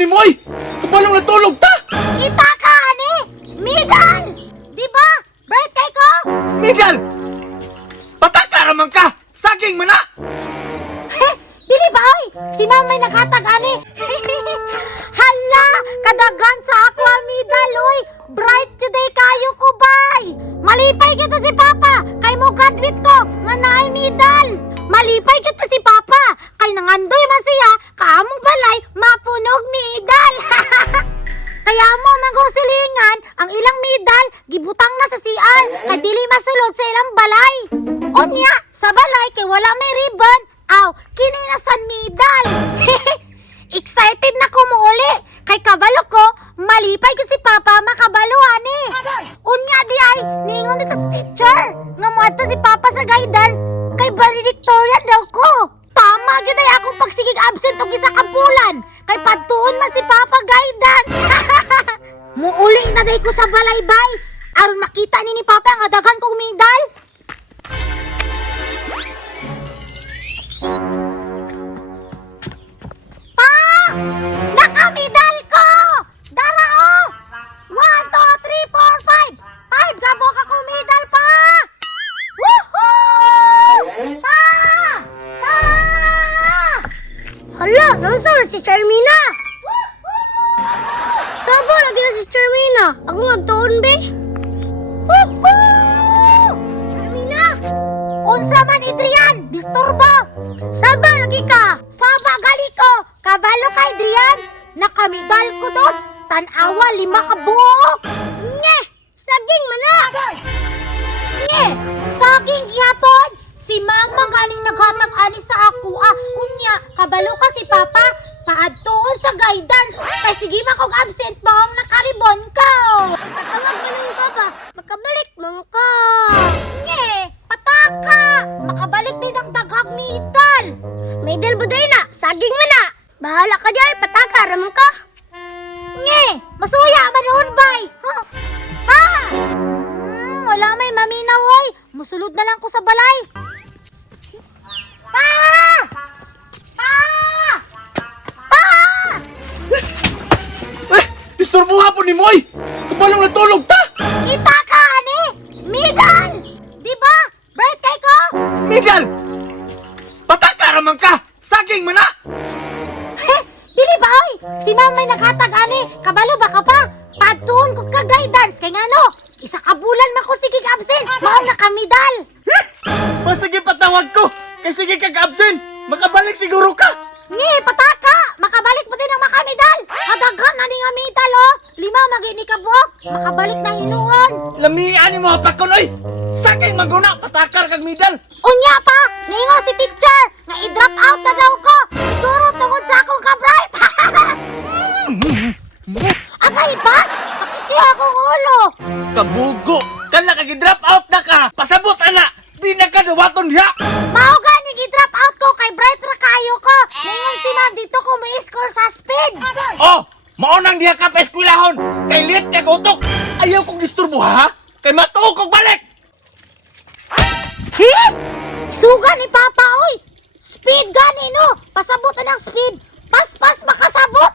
ni Moy! Kabalong natulog ta! Kita ka, ani! Midal! Di ba? Birthday ko! Miguel! Pataka raman ka! Saging mo na! Dili ba, oy? Si mamay nakatag, ani! Hala! Kadagan sa ako, Midal, oy! Bright today kayo ko, bay! Malipay kita si Papa! Kay mo graduate ko! Nga naay, Midal! Malipay kita si Papa! Kay nangandoy man siya! Kaamong balay, mapunog, Midal! Kaya mo magosilingan ang ilang Midal gibutang na sa CR kay dili masulod sa ilang balay. Unya sa balay kay wala may ribbon. Aw, kini na san Midal. Excited na ko muuli kay kabalo ko malipay ko si Papa makabalo ani. Unya di ay ningon dito sa teacher nga moadto si Papa sa guidance kay valedictorian daw ko. Tama gyud ay akong pagsigig absent og isa ka bulan kay padtuon man si Papa guidance. Muuling na day ko sa balaybay aron makita ni Papa nga daghan kong medal. Pa! Nakamedal ko! Dara oh! 1, 2, 3, 4, 5! 5 gabok ako medal pa! Woohoo! Pa! Pa! Hala, nansol si Charmina! Sabo lagi na si Charmina. Ako magtuon, be. Woohoo! Charmina! Unsa man, Adrian? Disturbo! Saba lagi ka! Saba gali ko! Kabalo ka, Adrian! Nakamidal ko doon! Tanawa, 5 ka buok! Nye! Saging mana! Nye! Saging yapon! Si Mama galing naghatag ani sa ako unya, kabalo ka si Papa! Paadtoon sa guidance! Kay sige man kong absent bahong nakaribon ko! Tawag ganun ka ba? Makabalik mo ko! Nye! Pataka! Makabalik din ang daghag medal! Medal buday na! Saging mo na! Bahala ka dyan! Pataka! Ramang ka! Nye! Masuya man hunbay! Huh? Ha! Wala may maminaw oy! Musulod na lang ko sa balay! Pa! Pa! Pa! Disturbo hapon ni Moy! Kabalong natulog ta! Kita ka, ani! Miguel! Di ba? Birthday ko! Miguel! Pataka raman ka! Saging mo na! Dili ba, oy? Si mamay nakatag, ani! Kabalo ba ka pa? Patuon ko ka guidance kay ngano? Isa ka bulan man ko sige absent! Mao na kamidal! O sige patawag ko! Kay sige kag-absent! Makabalik siguro ka! Ni, pataka! Makabalik pa din ang makamidal! Kadaghan na ni nga medal, oh! 5 magini ka buok! Makabalik na hinuon! Lamian mo hapakuloy! Saging maguna! Patakar kag medal! Unya pa! Ningo si teacher! Nga i-drop out na daw ko! Siguro tungod sa akong ka-bright! Agay ba? Sakiti akong ulo! Kabugo! Kana kag drop out na ka! Pasabot ana! Di na ka dawaton diha! Mao gani gi-drop out ko kay bright ra kayo ko! Ningon si ma'am dito ko may school sa speed! Oh! Maunang diha ka pa eskwelahon! Kay lit kag utok! Ayaw kong disturbo ha? Kay matuog kog balik! Hi! Suga ni Papa, oy! Speed gani, no! Pasabot na ng speed! Pas-pas makasabot!